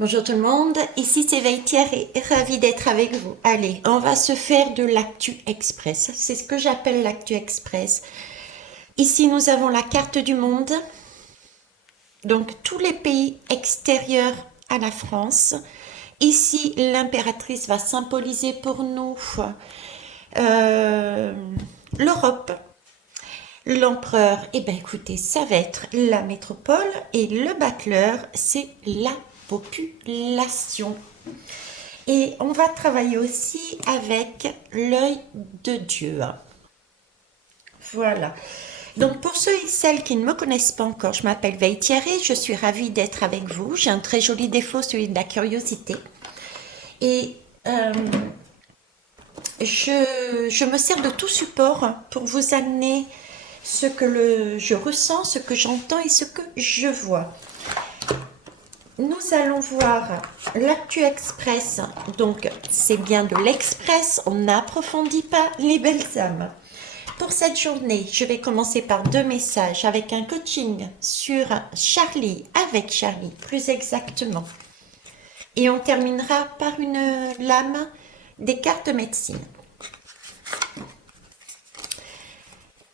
Bonjour tout le monde, ici c'est Thierry, ravie d'être avec vous. Allez, on va se faire de l'actu express. C'est ce que j'appelle l'actu express. Ici nous avons la carte du monde, donc tous les pays extérieurs à la France. Ici l'impératrice va symboliser pour nous euh, l'Europe. L'empereur, eh bien écoutez, ça va être la métropole et le battleur, c'est la population. Et on va travailler aussi avec l'œil de Dieu. Voilà. Donc pour ceux et celles qui ne me connaissent pas encore, je m'appelle Veille Thierry, je suis ravie d'être avec vous. J'ai un très joli défaut, celui de la curiosité. Et je me sers de tout support pour vous amener ce que je ressens, ce que j'entends et ce que je vois. Nous allons voir l'actu express, donc c'est bien de l'express, on n'approfondit pas les belles âmes. Pour cette journée, je vais commencer par deux messages avec un coaching sur Charlie, avec Charlie plus exactement. Et on terminera par une lame des cartes médecine.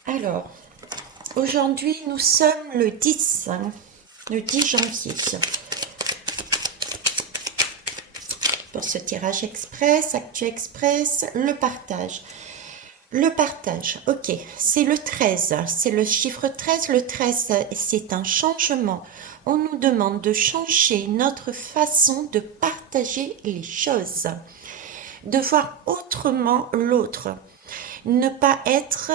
Alors, aujourd'hui nous sommes le 10 janvier. Pour ce tirage express, actu express, le partage. Le partage, ok, c'est le 13, c'est le chiffre 13. Le 13, c'est un changement. On nous demande de changer notre façon de partager les choses, de voir autrement l'autre, ne pas être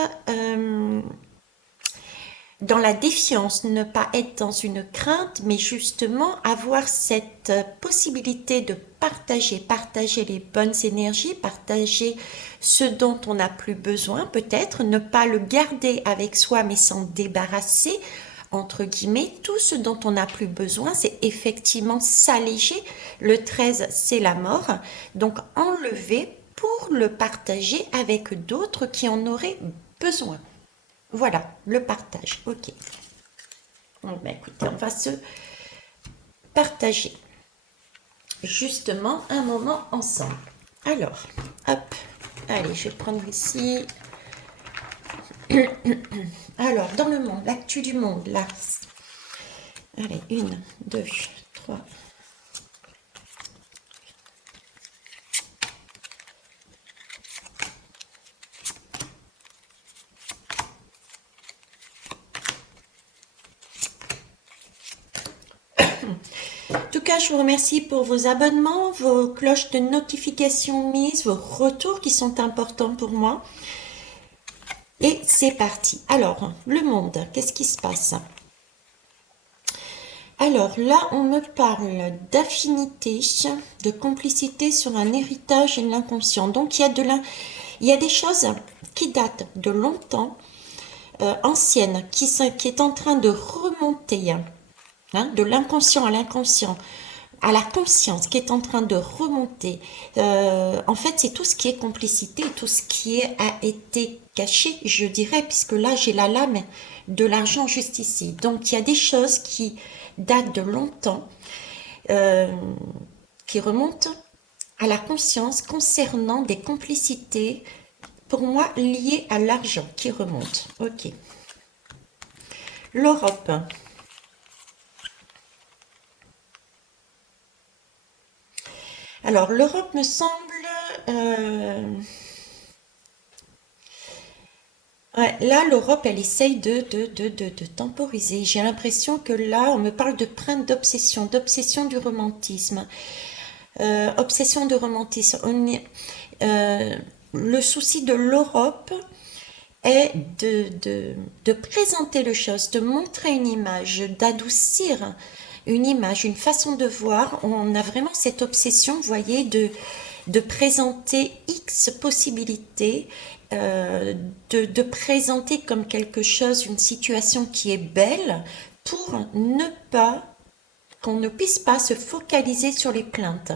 dans la défiance, ne pas être dans une crainte, mais justement avoir cette possibilité de partager les bonnes énergies, partager ce dont on n'a plus besoin peut-être, ne pas le garder avec soi mais s'en débarrasser, entre guillemets, tout ce dont on n'a plus besoin, c'est effectivement s'alléger. Le 13, c'est la mort, donc enlever pour le partager avec d'autres qui en auraient besoin. Voilà, le partage. Ok. Bon, ben, écoutez, on va se partager justement un moment ensemble. Alors, hop, allez, je vais prendre ici. Alors, dans le monde, l'actu du monde, là. Allez, 1, 2, 3. En tout cas, je vous remercie pour vos abonnements, vos cloches de notification mises, vos retours qui sont importants pour moi. Et c'est parti. Alors, le monde, qu'est-ce qui se passe? Alors là, on me parle d'affinité, de complicité sur un héritage et de l'inconscient. Donc, il y a des choses qui datent de longtemps, anciennes, qui est en train de remonter, hein, de l'inconscient à la conscience qui est en train de remonter. En fait, c'est tout ce qui est complicité, tout ce qui a été caché, je dirais, puisque là, j'ai la lame de l'argent juste ici. Donc, il y a des choses qui datent de longtemps, qui remontent à la conscience concernant des complicités, pour moi, liées à l'argent qui remontent. Ok. L'Europe. Alors, l'Europe me semble... ouais, là, l'Europe, elle essaye de temporiser. J'ai l'impression que là, on me parle de prendre d'obsession du romantisme. Obsession de romantisme. Le souci de l'Europe est de présenter les choses, de montrer une image, d'adoucir une image, une façon de voir. On a vraiment cette obsession, vous voyez, de présenter X possibilités, de présenter comme quelque chose, une situation qui est belle, pour ne pas, qu'on ne puisse pas se focaliser sur les plaintes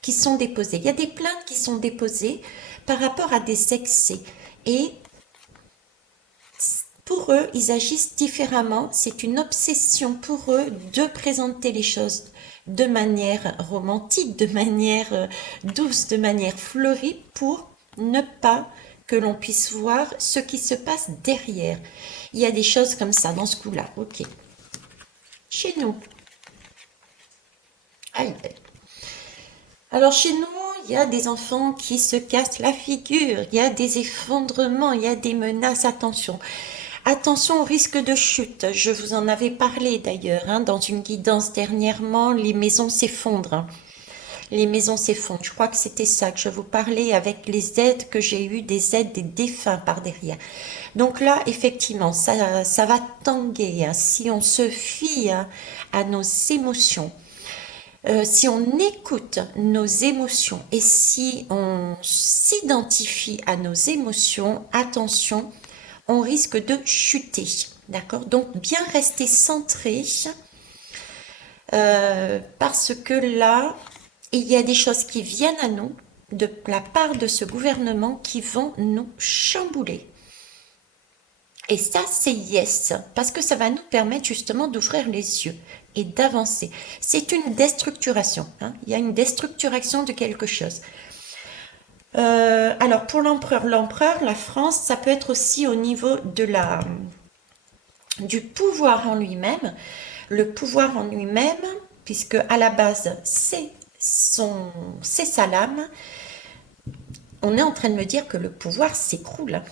qui sont déposées. Il y a des plaintes qui sont déposées par rapport à des excès. Et pour eux, ils agissent différemment. C'est une obsession pour eux de présenter les choses de manière romantique, de manière douce, de manière fleurie, pour ne pas que l'on puisse voir ce qui se passe derrière. Il y a des choses comme ça dans ce coup-là. Ok. Chez nous. Aïe. Alors chez nous, il y a des enfants qui se cassent la figure, il y a des effondrements, il y a des menaces. Attention. Attention au risque de chute. Je vous en avais parlé d'ailleurs, hein, dans une guidance dernièrement, les maisons s'effondrent. Hein. Les maisons s'effondrent. Je crois que c'était ça que je vous parlais avec les aides que j'ai eues, des aides des défunts par derrière. Donc là, effectivement, ça va tanguer. Hein. Si on se fie hein, à nos émotions, si on écoute nos émotions et si on s'identifie à nos émotions, attention, on risque de chuter. D'accord? Donc, bien rester centré parce que là, il y a des choses qui viennent à nous de la part de ce gouvernement qui vont nous chambouler. Et ça, c'est yes, parce que ça va nous permettre justement d'ouvrir les yeux et d'avancer. C'est une déstructuration. Hein. Il y a une déstructuration de quelque chose. Alors, pour l'empereur, la France, ça peut être aussi au niveau de du pouvoir en lui-même. Le pouvoir en lui-même, puisque à la base, c'est sa lame, on est en train de me dire que le pouvoir s'écroule.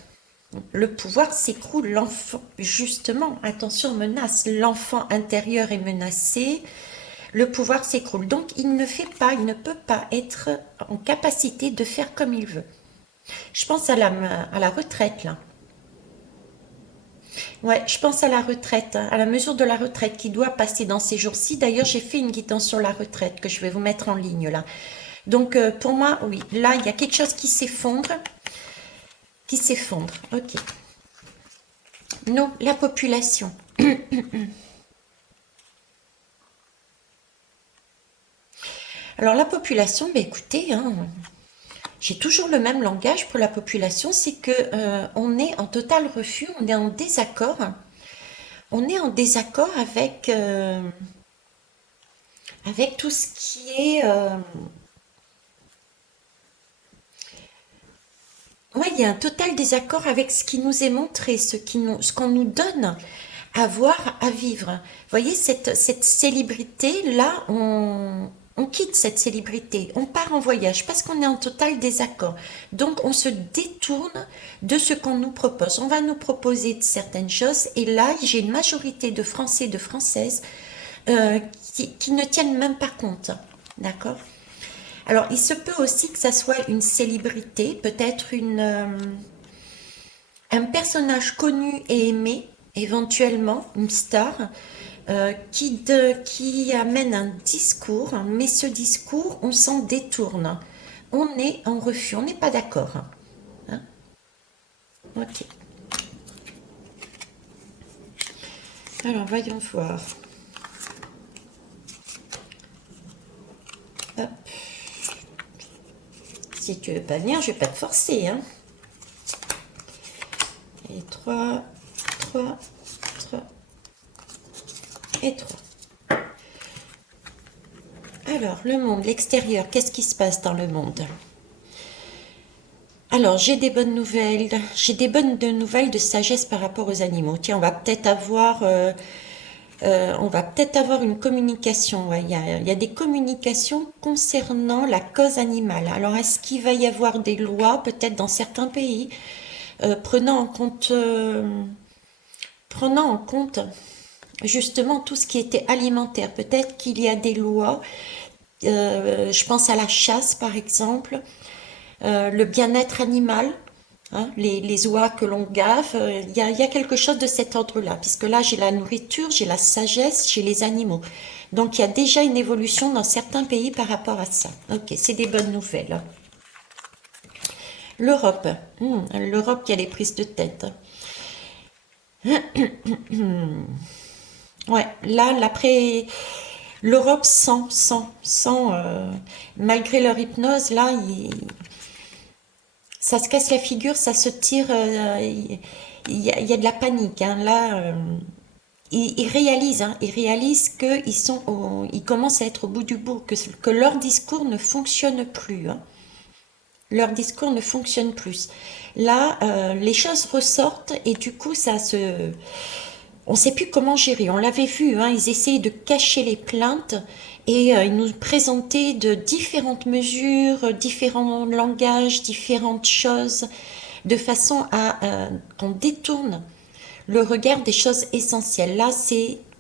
Le pouvoir s'écroule, l'enfant, justement, attention, menace, l'enfant intérieur est menacé, le pouvoir s'écroule. Donc, il ne peut pas être en capacité de faire comme il veut. Je pense à la retraite, là. Ouais, je pense à la retraite, hein, à la mesure de la retraite qui doit passer dans ces jours-ci. D'ailleurs, j'ai fait une guidance sur la retraite que je vais vous mettre en ligne, là. Donc, pour moi, oui, là, il y a quelque chose qui s'effondre. Ok. Non, la population. Alors la population, ben écoutez, hein, j'ai toujours le même langage pour la population, c'est que on est en total refus, on est en désaccord. On est en désaccord avec tout ce qui est... ouais, il y a un total désaccord avec ce qui nous est montré, ce qu'on nous donne à voir, à vivre. Vous voyez, cette célébrité-là, on quitte cette célébrité, on part en voyage parce qu'on est en total désaccord. Donc, on se détourne de ce qu'on nous propose. On va nous proposer certaines choses et là, j'ai une majorité de Français, de Françaises qui ne tiennent même pas compte. D'accord? Alors, il se peut aussi que ça soit une célébrité, peut-être un personnage connu et aimé, éventuellement une star, qui amène un discours, mais ce discours, on s'en détourne. On est en refus, on n'est pas d'accord. Hein. Ok. Alors, voyons voir. Hop. Si tu veux pas venir, je vais pas te forcer. Hein. Et 3, 3, 3 et 3. Alors, le monde, l'extérieur, qu'est-ce qui se passe dans le monde? Alors, j'ai des bonnes nouvelles. J'ai des bonnes nouvelles de sagesse par rapport aux animaux. Tiens, on va peut-être avoir une communication. Ouais. Il y a des communications concernant la cause animale. Alors, est-ce qu'il va y avoir des lois, peut-être dans certains pays, prenant en compte justement tout ce qui était alimentaire? Peut-être qu'il y a des lois, je pense à la chasse par exemple, le bien-être animal, hein, les oies que l'on gave, il y a quelque chose de cet ordre-là, puisque là j'ai la nourriture, j'ai la sagesse, j'ai les animaux. Donc il y a déjà une évolution dans certains pays par rapport à ça. Ok, c'est des bonnes nouvelles. L'Europe, l'Europe qui a les prises de tête. Ouais, là, l'Europe malgré leur hypnose, là, ça se casse la figure, ça se tire. il y a de la panique, hein. Là, ils réalisent qu'ils ils commencent à être au bout du bout, que leur discours ne fonctionne plus, hein. Leur discours ne fonctionne plus. Là, les choses ressortent et du coup, on ne sait plus comment gérer. On l'avait vu, hein, ils essayaient de cacher les plaintes et ils nous présentaient de différentes mesures, différents langages, différentes choses, de façon à qu'on détourne le regard des choses essentielles. Là,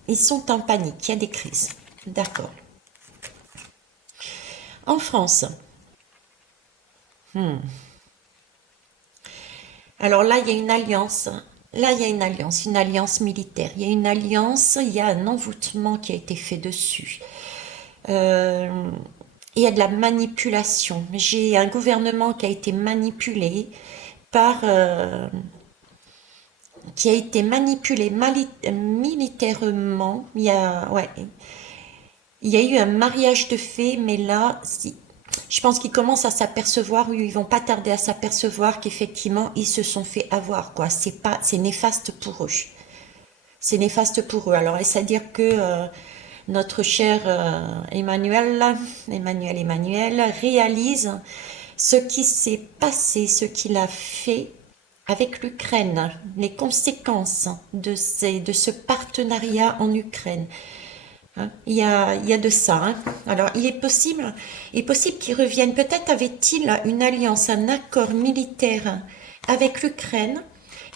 ils sont en panique, il y a des crises. D'accord. En France, alors là, il y a une alliance. Là, il y a une alliance militaire. Il y a une alliance, il y a un envoûtement qui a été fait dessus. Euh, il y a de la manipulation. J'ai un gouvernement qui a été manipulé par, qui a été manipulé militairement. Ouais, il y a eu un mariage de faits, mais là, je pense qu'ils commencent à s'apercevoir, ou ils vont pas tarder à s'apercevoir qu'effectivement, ils se sont fait avoir, quoi. C'est néfaste pour eux. C'est néfaste pour eux. Alors, c'est-à-dire que notre cher Emmanuel réalise ce qui s'est passé, ce qu'il a fait avec l'Ukraine, les conséquences de ce partenariat en Ukraine. Hein, il y a de ça. Hein. Alors, il est possible qu'ils reviennent. Peut-être avait-il une alliance, un accord militaire avec l'Ukraine.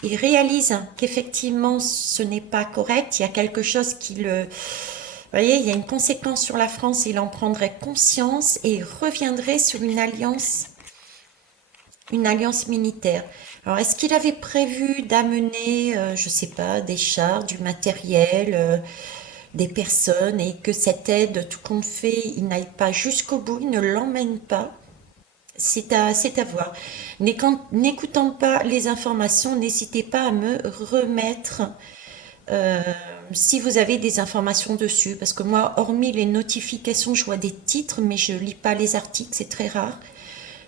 Il réalise qu'effectivement, ce n'est pas correct. Il y a quelque chose qui le... Vous voyez, il y a une conséquence sur la France. Il en prendrait conscience et il reviendrait sur une alliance militaire. Alors, est-ce qu'il avait prévu d'amener, je ne sais pas, des chars, du matériel des personnes et que cette aide, tout compte fait, il n'aille pas jusqu'au bout, il ne l'emmène pas. C'est à voir. N'écoutant pas les informations, n'hésitez pas à me remettre euh, si vous avez des informations dessus. Parce que moi, hormis les notifications, je vois des titres, mais je lis pas les articles, c'est très rare.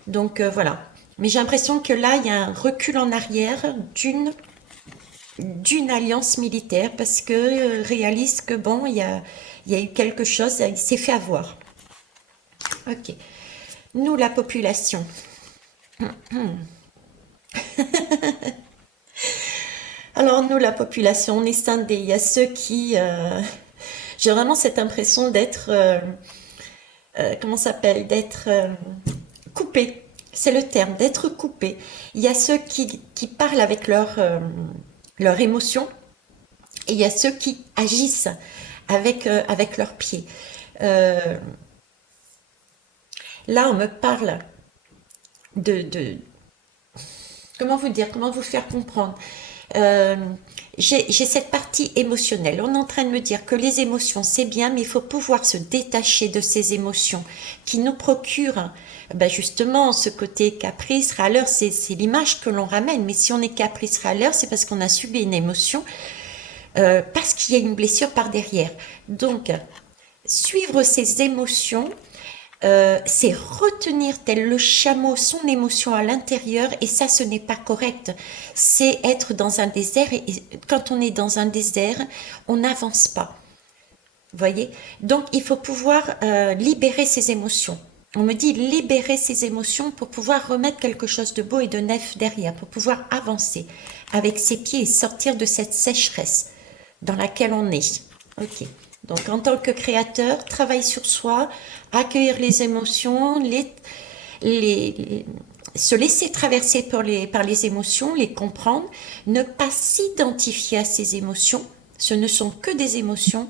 Donc voilà. Mais j'ai l'impression que là, il y a un recul en arrière d'une alliance militaire parce que réalise que bon, il y a eu quelque chose, il s'est fait avoir. Ok. Nous, la population. Alors, nous, la population, on est scindés. Il y a ceux qui... j'ai vraiment cette impression d'être... comment ça s'appelle? D'être coupé. C'est le terme, d'être coupé. Il y a ceux qui parlent avec leur émotion et il y a ceux qui agissent avec leurs pieds. Euh, Là, on me parle de comment vous dire, comment vous faire comprendre. Euh, j'ai cette partie émotionnelle. On est en train de me dire que les émotions, c'est bien, mais il faut pouvoir se détacher de ces émotions qui nous procurent ben justement ce côté caprice, râleur, c'est l'image que l'on ramène. Mais si on est caprice, râleur, c'est parce qu'on a subi une émotion, parce qu'il y a une blessure par derrière. Donc, suivre ces émotions, c'est retenir tel le chameau son émotion à l'intérieur et ça ce n'est pas correct. C'est être dans un désert et quand on est dans un désert, on n'avance pas. Vous voyez? Donc il faut pouvoir libérer ses émotions. On me dit libérer ses émotions pour pouvoir remettre quelque chose de beau et de neuf derrière, pour pouvoir avancer avec ses pieds et sortir de cette sécheresse dans laquelle on est. Ok. Donc, en tant que créateur, travaille sur soi, accueillir les émotions, se laisser traverser par les émotions, les comprendre, ne pas s'identifier à ces émotions. Ce ne sont que des émotions.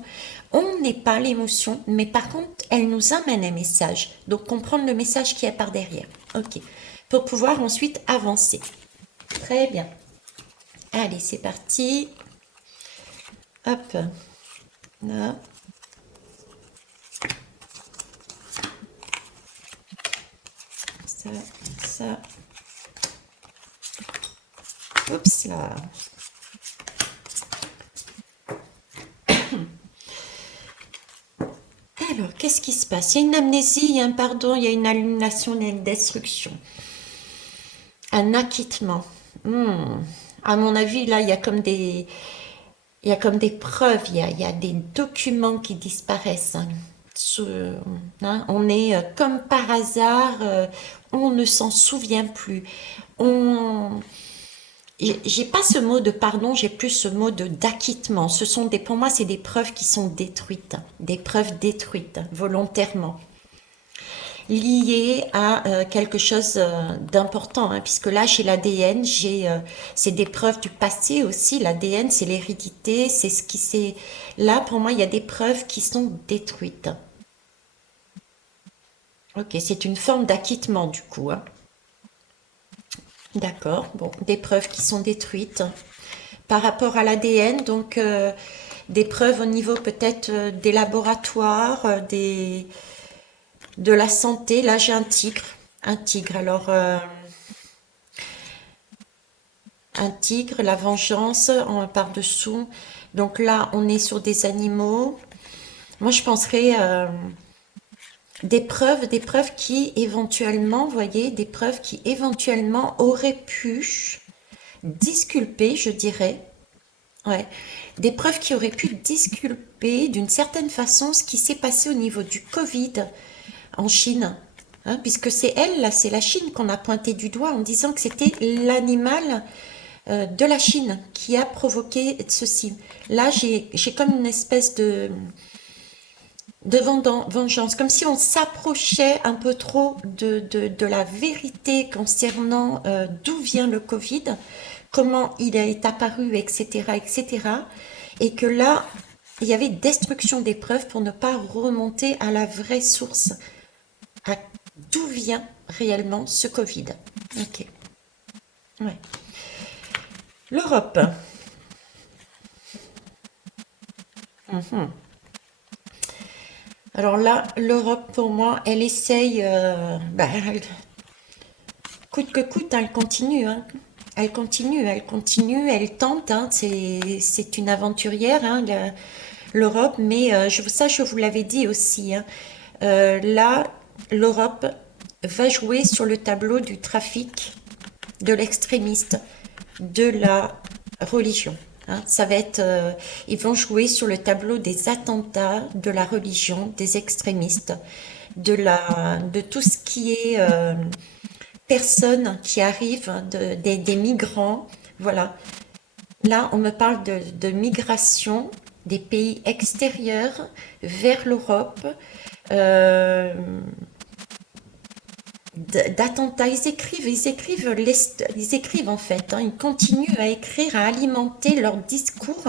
On n'est pas l'émotion, mais par contre, elle nous amène un message. Donc, comprendre le message qui est par derrière. Ok. Pour pouvoir ensuite avancer. Très bien. Allez, c'est parti. Hop. Là. Ça. Oups là. Alors, qu'est-ce qui se passe? Il y a une amnésie, il y a un pardon, il y a une annulation, il y a une destruction. Un acquittement. À mon avis, là, il y a comme des preuves, il y a des documents qui disparaissent, hein. On est comme par hasard, on ne s'en souvient plus. On, j'ai pas ce mot de pardon, j'ai plus ce mot de d'acquittement. Ce sont des, pour moi, c'est des preuves qui sont détruites, des preuves détruites volontairement, liées à quelque chose d'important, hein, puisque là, chez l'ADN, c'est des preuves du passé aussi. L'ADN, c'est l'hérédité, c'est ce qui s'est. Là, pour moi, il y a des preuves qui sont détruites. Ok, c'est une forme d'acquittement du coup, hein. D'accord, bon, des preuves qui sont détruites par rapport à l'ADN, donc des preuves au niveau peut-être des laboratoires, de la santé. Là, j'ai un tigre. Alors, un tigre, la vengeance par-dessous. Donc là, on est sur des animaux. Moi, je penserais des preuves qui éventuellement, vous voyez, des preuves qui éventuellement auraient pu disculper, je dirais. Ouais, des preuves qui auraient pu disculper d'une certaine façon ce qui s'est passé au niveau du Covid en Chine. Hein, puisque c'est elle, là, c'est la Chine qu'on a pointé du doigt en disant que c'était l'animal de la Chine qui a provoqué ceci. Là, j'ai comme une espèce de vengeance, comme si on s'approchait un peu trop de la vérité concernant d'où vient le Covid, comment il est apparu, etc., etc. Et cetera. Et que là, il y avait destruction des preuves pour ne pas remonter à la vraie source, à d'où vient réellement ce Covid. Ok, ouais. L'Europe. Mhm. Alors là, l'Europe, pour moi, elle essaye, coûte que coûte, hein, elle continue, hein. Elle continue, elle tente, hein. C'est une aventurière, hein, l'Europe, mais ça, je vous l'avais dit aussi, hein. Là, l'Europe va jouer sur le tableau du trafic, de l'extrémiste, de la religion, hein. Ça va être, ils vont jouer sur le tableau des attentats, de la religion, des extrémistes, de tout ce qui est personnes qui arrivent, des migrants. Voilà. Là, on me parle de migration des pays extérieurs vers l'Europe, euh, d'attentats. Ils écrivent en fait, hein. Ils continuent à écrire, à alimenter leur discours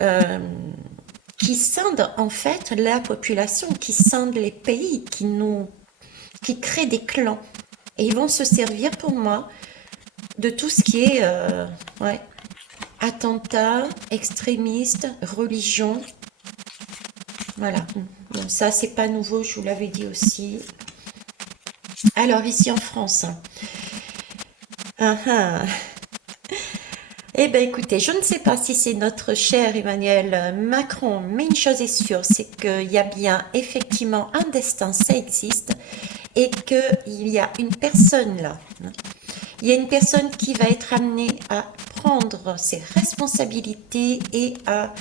euh, qui scindent en fait la population, qui scindent les pays, qui créent des clans. Et ils vont se servir pour moi de tout ce qui est ouais, attentat, extrémiste, religion. Voilà. Donc ça, c'est pas nouveau, je vous l'avais dit aussi. Alors, ici en France. Ah, ah. Eh bien, écoutez, je ne sais pas si c'est notre cher Emmanuel Macron, mais une chose est sûre, c'est qu'il y a bien effectivement un destin, ça existe, et qu'il y a une personne là. Il y a une personne qui va être amenée à prendre ses responsabilités et à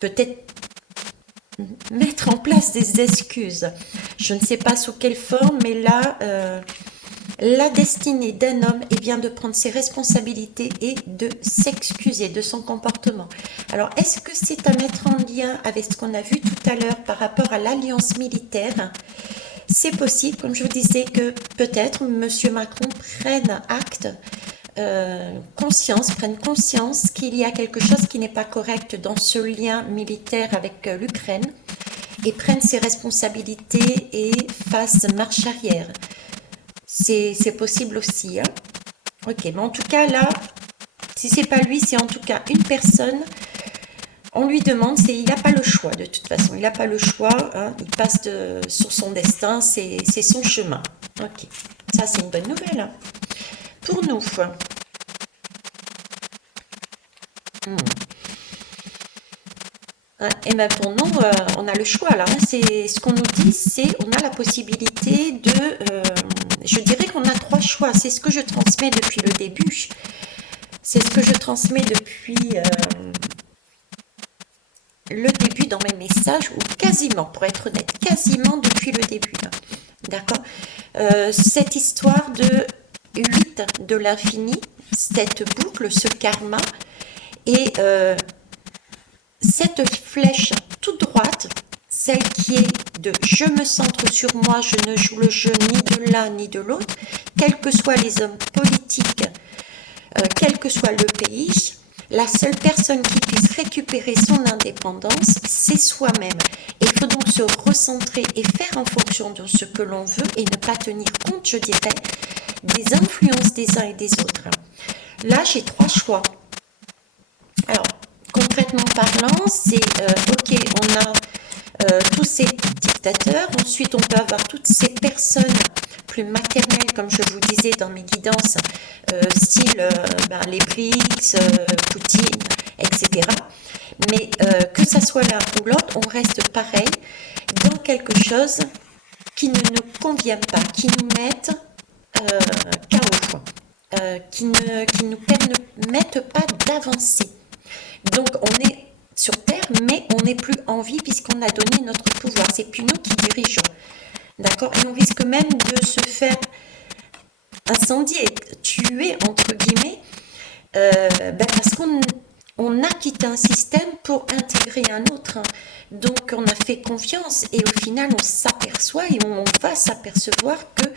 peut-être mettre en place des excuses. Je ne sais pas sous quelle forme, mais là, la destinée d'un homme est bien de prendre ses responsabilités et de s'excuser de son comportement. Alors, est-ce que c'est à mettre en lien avec ce qu'on a vu tout à l'heure par rapport à l'alliance militaire? C'est possible, comme je vous disais, que peut-être M. Macron prenne acte, prenne conscience qu'il y a quelque chose qui n'est pas correct dans ce lien militaire avec l'Ukraine et prenne ses responsabilités et fasse marche arrière. C'est possible aussi, hein. Ok, mais en tout cas là, si c'est pas lui, c'est en tout cas une personne. On lui demande, il n'a pas le choix de toute façon, il n'a pas le choix, hein, il passe sur son destin, c'est son chemin. Ok, ça c'est une bonne nouvelle, hein. Pour nous, hmm. Et bien pour nous, on a le choix là, hein. C'est ce qu'on nous dit, c'est on a la possibilité de, je dirais qu'on a trois choix. C'est ce que je transmets depuis le début. C'est ce que je transmets depuis le début dans mes messages, ou quasiment, pour être honnête, quasiment depuis le début. D'accord. Cette histoire de 8 de l'infini, cette boucle, ce karma, et cette flèche toute droite, celle qui est de je me centre sur moi, je ne joue le jeu ni de l'un ni de l'autre, quels que soient les hommes politiques, quel que soit le pays, la seule personne qui puisse récupérer son indépendance, c'est soi-même. Il faut donc se recentrer et faire en fonction de ce que l'on veut et ne pas tenir compte, je dirais, des influences des uns et des autres. Là, j'ai 3 choix. Alors, concrètement parlant, c'est ok, on a tous ces dictateurs, ensuite on peut avoir toutes ces personnes plus maternelles, comme je vous disais dans mes guidances, style les BRICS, Poutine, etc. Mais que ça soit l'un ou l'autre, on reste pareil dans quelque chose qui ne nous convient pas, qui nous mette KO, qui ne nous permettent pas d'avancer. Donc on est sur Terre, mais on n'est plus en vie puisqu'on a donné notre pouvoir. C'est plus nous qui dirigeons. D'accord. Et on risque même de se faire incendier, tuer, entre guillemets, parce qu'on a quitté un système pour intégrer un autre. Donc on a fait confiance et au final on s'aperçoit et on va s'apercevoir que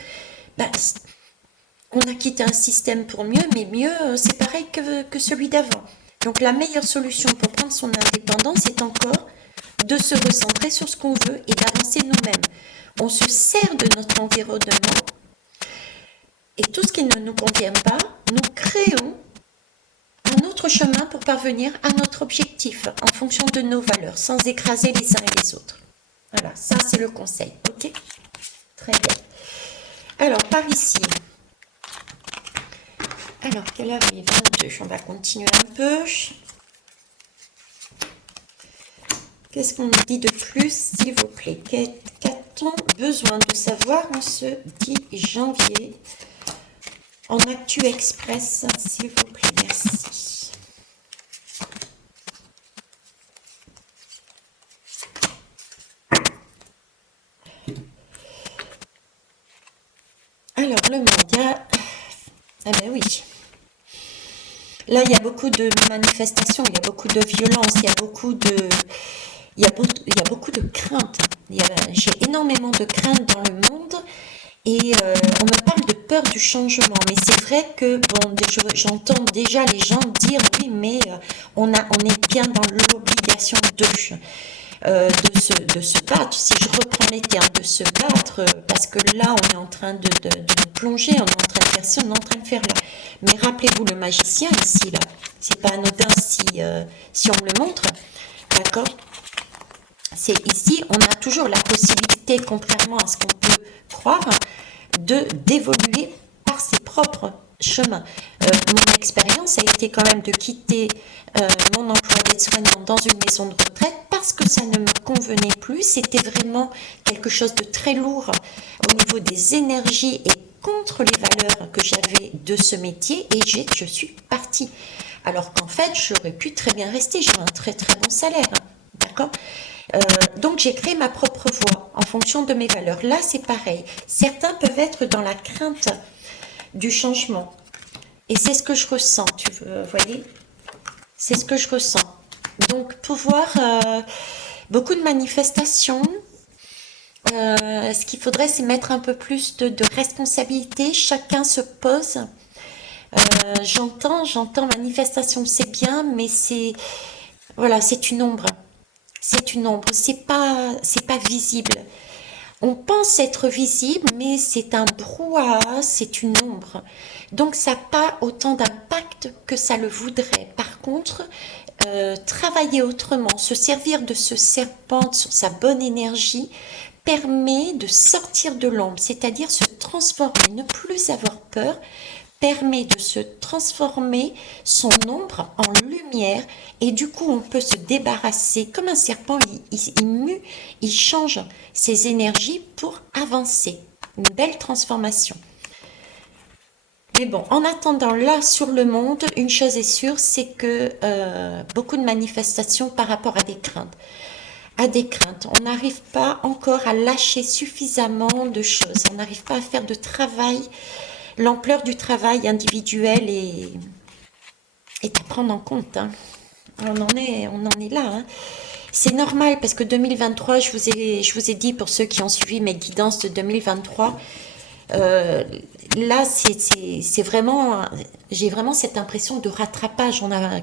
on a quitté un système pour mieux, mais mieux c'est pareil que celui d'avant. Donc la meilleure solution pour prendre son indépendance est encore de se recentrer sur ce qu'on veut et d'avancer nous-mêmes. On se sert de notre environnement et tout ce qui ne nous convient pas, nous créons un autre chemin pour parvenir à notre objectif en fonction de nos valeurs, sans écraser les uns et les autres. Voilà, ça c'est le conseil. Ok, très bien. Alors par ici. Alors, quelle heure il est 22, on va continuer un peu. Qu'est-ce qu'on nous dit de plus, s'il vous plaît? Qu'a-t-on besoin de savoir en ce 10 janvier en Actu Express, s'il vous plaît? Merci. Alors, le monde, il y a... Ah ben oui. Là, il y a beaucoup de manifestations, il y a beaucoup de violence, il y a beaucoup de... Il y a beaucoup de craintes. J'ai énormément de craintes dans le monde et on me parle de peur du changement. Mais c'est vrai que bon, j'entends déjà les gens dire oui, mais on est bien dans l'obligation de se battre. Si je reprends les termes, de se battre, parce que là, on est en train de nous plonger, on est en train de faire ci, on est en train de faire là. Mais rappelez-vous le magicien ici, là. C'est pas anodin si on me le montre. D'accord? C'est ici, on a toujours la possibilité, contrairement à ce qu'on peut croire, d'évoluer par ses propres chemins. Mon expérience a été quand même de quitter mon emploi d'aide-soignante dans une maison de retraite parce que ça ne me convenait plus. C'était vraiment quelque chose de très lourd au niveau des énergies et contre les valeurs que j'avais de ce métier et je suis partie. Alors qu'en fait, j'aurais pu très bien rester, j'ai un très très bon salaire. D'accord ? Donc j'ai créé ma propre voie en fonction de mes valeurs. Là c'est pareil, certains peuvent être dans la crainte du changement et c'est ce que je ressens, vous voyez, c'est ce que je ressens. Donc pouvoir, beaucoup de manifestations, ce qu'il faudrait c'est mettre un peu plus de responsabilité, chacun se pose. J'entends manifestation, c'est bien, mais voilà, c'est une ombre. C'est une ombre, c'est pas visible. On pense être visible, mais c'est un brouhaha, c'est une ombre. Donc ça n'a pas autant d'impact que ça le voudrait. Par contre, travailler autrement, se servir de ce serpent sur sa bonne énergie, permet de sortir de l'ombre, c'est-à-dire se transformer, ne plus avoir peur, permet de se transformer son ombre en lumière et du coup on peut se débarrasser comme un serpent, il mue, il change ses énergies pour avancer, une belle transformation. Mais bon, en attendant, là, sur le monde, une chose est sûre, c'est que beaucoup de manifestations par rapport à des craintes. À des craintes. On n'arrive pas encore à lâcher suffisamment de choses. On n'arrive pas à faire de travail. L'ampleur du travail individuel est à prendre en compte, hein. On en est là, hein. C'est normal parce que 2023, je vous ai dit pour ceux qui ont suivi mes guidances de 2023, euh, là, c'est vraiment, j'ai vraiment cette impression de rattrapage. On a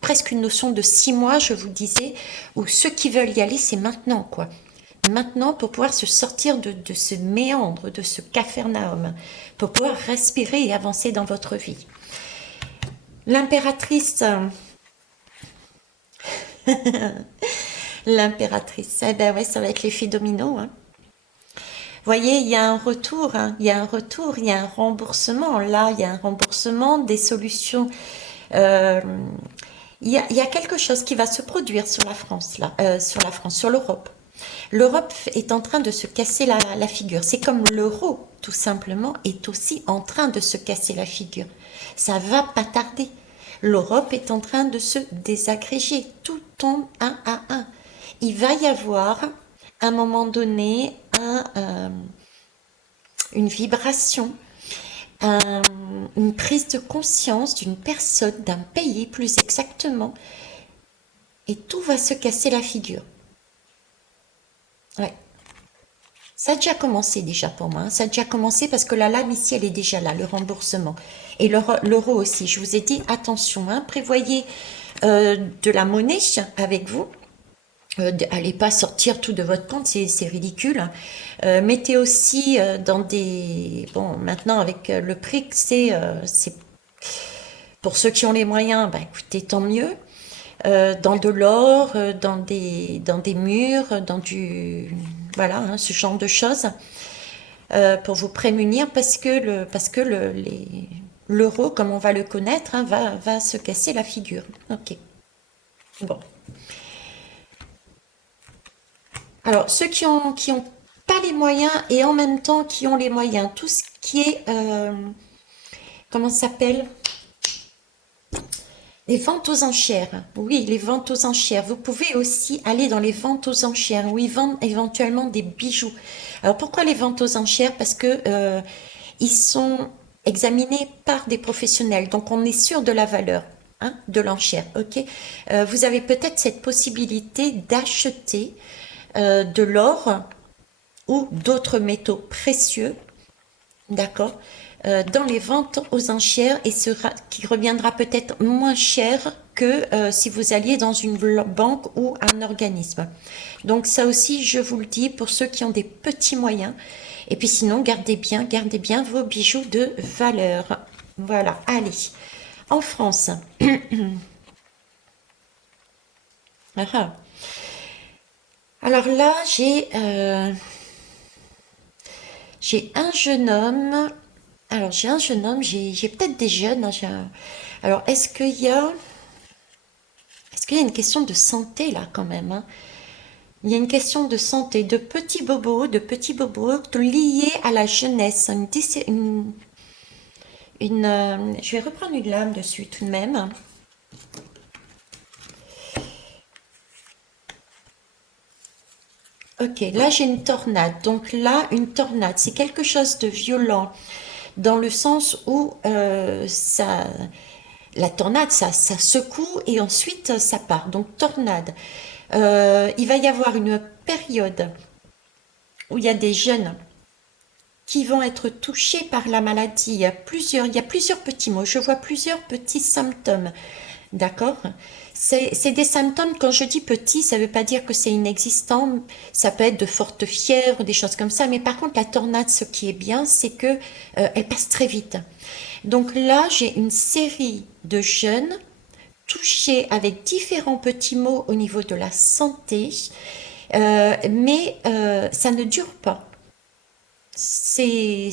presque une notion de 6 mois, je vous disais, où ceux qui veulent y aller, c'est maintenant, quoi. Maintenant, pour pouvoir se sortir de ce méandre, de ce capharnaüm, pour pouvoir respirer et avancer dans votre vie. L'impératrice, l'impératrice, eh ben ouais, ça va être l'effet domino, hein. Voyez, il y a un retour, hein, il y a un retour, il y a un remboursement. Là, il y a un remboursement des solutions. Euh, il y a quelque chose qui va se produire sur la France, là, sur l'Europe. L'Europe est en train de se casser la figure. C'est comme l'euro, tout simplement, est aussi en train de se casser la figure. Ça va pas tarder. L'Europe est en train de se désagréger. Tout tombe un à un. Il va y avoir, à un moment donné, une vibration, une prise de conscience d'une personne, d'un pays plus exactement, et tout va se casser la figure. Ouais. Ça a déjà commencé déjà pour moi, hein. Ça a déjà commencé parce que la lame ici, elle est déjà là, le remboursement. Et l'euro aussi. Je vous ai dit, attention, hein, prévoyez de la monnaie avec vous. Allez pas sortir tout de votre compte, c'est ridicule, hein. Mettez aussi dans des... Bon, maintenant avec le prix que c'est pour ceux qui ont les moyens, bah écoutez, tant mieux. Dans de l'or, dans des murs, dans du... Voilà, hein, ce genre de choses. Pour vous prémunir parce que l'euro, comme on va le connaître, hein, va se casser la figure. Ok. Bon. Alors, ceux qui ont pas les moyens et en même temps qui ont les moyens, tout ce qui est, comment ça s'appelle? Les ventes aux enchères. Oui, les ventes aux enchères. Vous pouvez aussi aller dans les ventes aux enchères où ils vendent éventuellement des bijoux. Alors, pourquoi les ventes aux enchères? Parce que ils sont examinés par des professionnels. Donc, on est sûr de la valeur, hein, de l'enchère. Ok. Vous avez peut-être cette possibilité d'acheter de l'or ou d'autres métaux précieux, d'accord, dans les ventes aux enchères et qui reviendra peut-être moins cher que si vous alliez dans une banque ou un organisme. Donc ça aussi, je vous le dis pour ceux qui ont des petits moyens. Et puis sinon, gardez bien vos bijoux de valeur. Voilà, allez. En France. Ah, ah. Alors là, j'ai un jeune homme. Alors, j'ai un jeune homme, j'ai peut-être des jeunes, hein, alors, est-ce qu'il y a une question de santé là quand même, hein? Il y a une question de santé, de petits bobos liés à la jeunesse. Je vais reprendre une lame dessus tout de même. Ok, là j'ai une tornade. Donc là, une tornade, c'est quelque chose de violent dans le sens où la tornade, ça secoue et ensuite ça part. Donc tornade. Il va y avoir une période où il y a des jeunes qui vont être touchés par la maladie. Il y a plusieurs petits mots. Je vois plusieurs petits symptômes. D'accord? C'est des symptômes, quand je dis petits, ça ne veut pas dire que c'est inexistant. Ça peut être de fortes fièvres, des choses comme ça. Mais par contre, la tornade, ce qui est bien, c'est que elle passe très vite. Donc là, j'ai une série de jeunes touchés avec différents petits mots au niveau de la santé, mais ça ne dure pas. C'est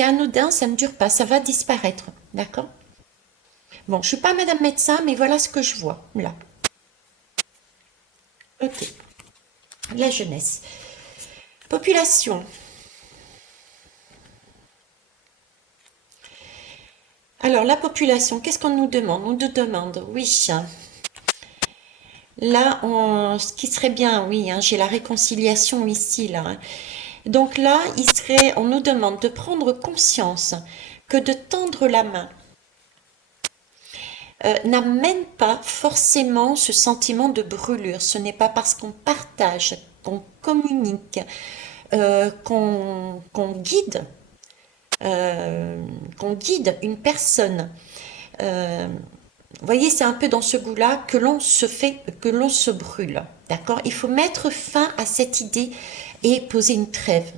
anodin, ça ne dure pas, ça va disparaître, d'accord? Bon, je suis pas madame médecin, mais voilà ce que je vois, là. Ok, la jeunesse. Population. Alors, la population, qu'est-ce qu'on nous demande? On nous demande, oui. Là, ce qui serait bien, oui, hein, j'ai la réconciliation ici, là, hein. Donc là, on nous demande de prendre conscience que de tendre la main n'amène pas forcément ce sentiment de brûlure. Ce n'est pas parce qu'on partage, qu'on communique, guide, qu'on guide une personne. Vous voyez, c'est un peu dans ce goût-là que l'on se brûle. D'accord? Il faut mettre fin à cette idée et poser une trêve.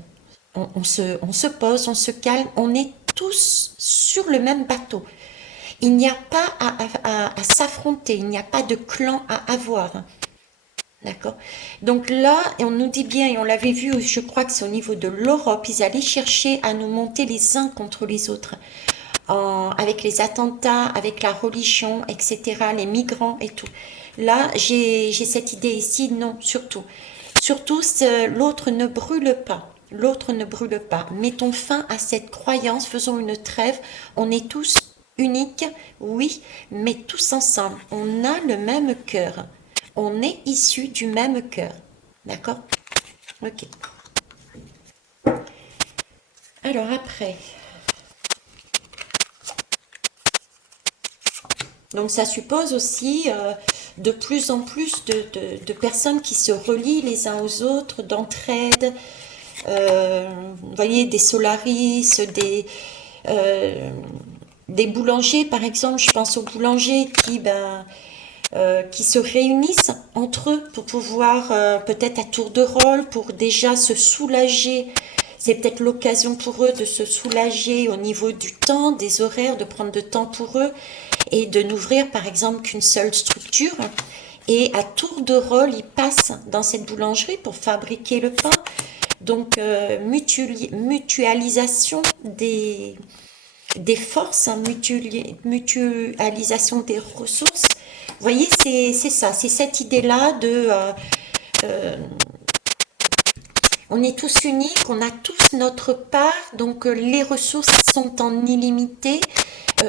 On se pose, on se calme, on est tous sur le même bateau. Il n'y a pas à s'affronter, il n'y a pas de clan à avoir. D'accord? Donc là, on nous dit bien, et on l'avait vu, je crois que c'est au niveau de l'Europe, ils allaient chercher à nous monter les uns contre les autres. Avec les attentats, avec la religion, etc., les migrants et tout. Là, j'ai cette idée ici, non, surtout. Surtout, l'autre ne brûle pas. L'autre ne brûle pas. Mettons fin à cette croyance, faisons une trêve. On est tous uniques, oui, mais tous ensemble. On a le même cœur. On est issus du même cœur. D'accord? Ok. Alors après... Donc ça suppose aussi de plus en plus de personnes qui se relient les uns aux autres, d'entraide. Vous voyez, des solaris, des boulangers par exemple. Je pense aux boulangers qui se réunissent entre eux pour pouvoir, peut-être à tour de rôle, pour déjà se soulager. C'est peut-être l'occasion pour eux de se soulager au niveau du temps, des horaires, de prendre de temps pour eux et de n'ouvrir par exemple qu'une seule structure. Et à tour de rôle, ils passent dans cette boulangerie pour fabriquer le pain. Donc, mutualisation des forces, hein, mutualisation des ressources. Vous voyez, c'est ça, c'est cette idée-là de... on est tous uniques, on a tous notre part, donc les ressources sont en illimité.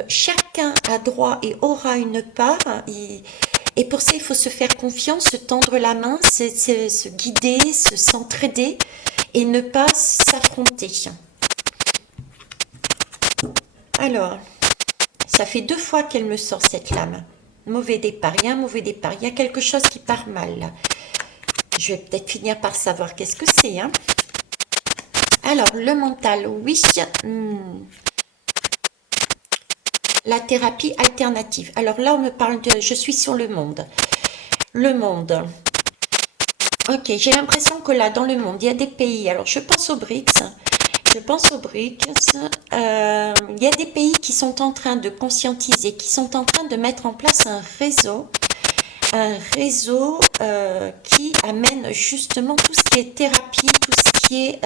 Chacun a droit et aura une part. Et pour ça, il faut se faire confiance, se tendre la main, se guider, s'entraider et ne pas s'affronter. Alors, ça fait 2 fois qu'elle me sort cette lame. Mauvais départ, il y a un mauvais départ, il y a quelque chose qui part mal là. Je vais peut-être finir par savoir qu'est-ce que c'est. Hein. Alors, le mental, oui. La thérapie alternative. Alors là, on me parle de... Je suis sur le monde. Le monde. Ok, j'ai l'impression que là, dans le monde, il y a des pays. Alors, je pense aux BRICS. Je pense aux BRICS. Il y a des pays qui sont en train de conscientiser, qui sont en train de mettre en place un réseau qui amène justement tout ce qui est thérapie, tout ce qui est...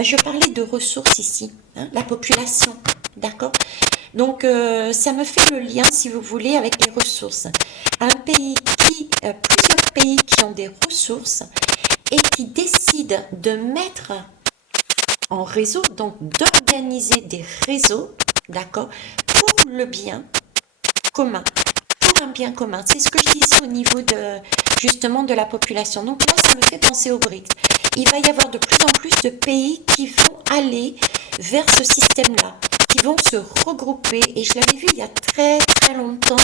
je parlais de ressources ici, hein, la population, d'accord? Donc, ça me fait le lien, si vous voulez, avec les ressources. Plusieurs pays qui ont des ressources et qui décident de mettre en réseau, donc d'organiser des réseaux, d'accord, pour le bien commun. Un bien commun. C'est ce que je disais au niveau justement de la population. Donc là, ça me fait penser aux BRICS. Il va y avoir de plus en plus de pays qui vont aller vers ce système-là, qui vont se regrouper. Et je l'avais vu il y a très très longtemps.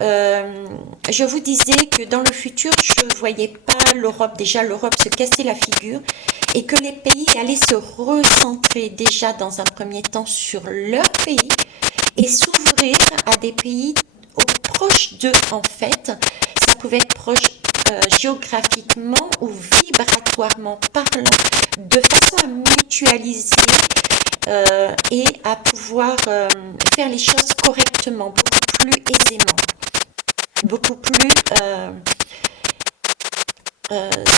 Je vous disais que dans le futur, je ne voyais pas l'Europe. Déjà, l'Europe se cassait la figure et que les pays allaient se recentrer déjà dans un premier temps sur leur pays et s'ouvrir à des pays proche d'eux en fait. Ça pouvait être proche géographiquement ou vibratoirement parlant, de façon à mutualiser et à pouvoir faire les choses correctement, beaucoup plus aisément, beaucoup plus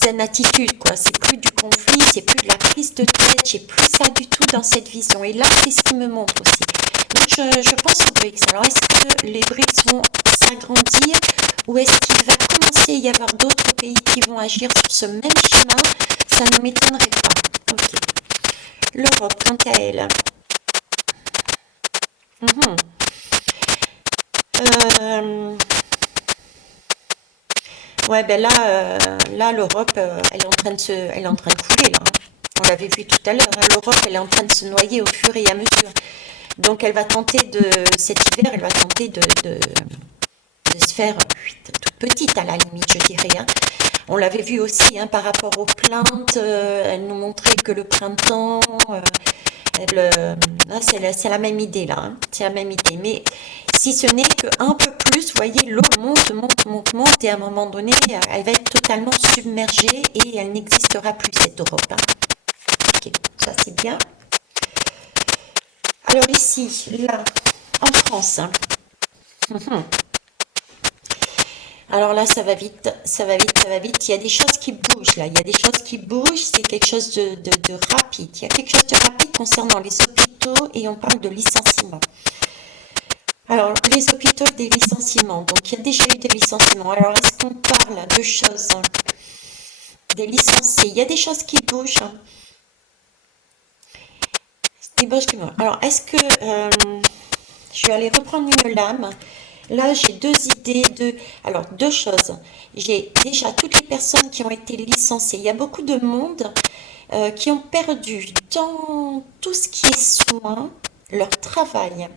zen attitude, quoi. C'est plus du conflit, c'est plus de la prise de tête, j'ai plus ça du tout dans cette vision. Et là, c'est ce qui me montre aussi. Donc, je pense aux BRICS. Alors, est-ce que les BRICS vont s'agrandir ou est-ce qu'il va commencer à y avoir d'autres pays qui vont agir sur ce même schéma? Ça ne m'étonnerait pas. Ok. L'Europe, quant à elle. Euh, ouais, ben là, là l'Europe, elle est en train de elle est en train de couler là, hein. On l'avait vu tout à l'heure, hein. L'Europe, elle est en train de se noyer au fur et à mesure. Donc, elle va tenter cet hiver, elle va tenter de se faire toute petite à la limite, je dirais, hein. On l'avait vu aussi hein, par rapport aux plaintes, elle nous montrait que le printemps, là, c'est la même idée là, hein. C'est la même idée. Mais si ce n'est qu'un peu plus, vous voyez, l'eau monte, monte, monte, monte, et à un moment donné, elle va être totalement submergée et elle n'existera plus cette Europe, hein. Ok, ça c'est bien. Alors ici, là, en France, hein. Alors là, ça va vite, ça va vite, ça va vite. Il y a des choses qui bougent là. Il y a des choses qui bougent. C'est quelque chose de rapide. Il y a quelque chose de rapide concernant les hôpitaux et on parle de licenciement. Alors, les hôpitaux et des licenciements. Donc, il y a déjà eu des licenciements. Alors, est-ce qu'on parle de choses, hein, des licenciés? Il y a des choses qui bougent, hein. Des bougent qui bougent. Alors, est-ce que je vais aller reprendre une lame? Là, j'ai deux idées, alors deux choses. J'ai déjà toutes les personnes qui ont été licenciées. Il y a beaucoup de monde qui ont perdu dans tout ce qui est soin, leur travail.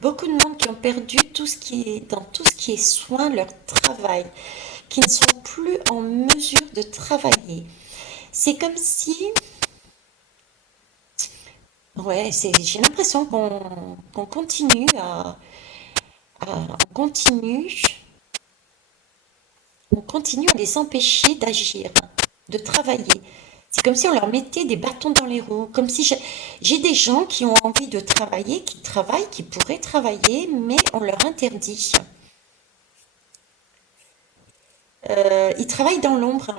Beaucoup de monde qui ont perdu tout ce qui est dans tout ce qui est soin, leur travail, qui ne sont plus en mesure de travailler. C'est comme si, ouais, j'ai l'impression qu'on continue on continue on continue à les empêcher d'agir, de travailler. C'est comme si on leur mettait des bâtons dans les roues, comme si j'ai des gens qui ont envie de travailler, qui travaillent, qui pourraient travailler, mais on leur interdit. Ils travaillent dans l'ombre.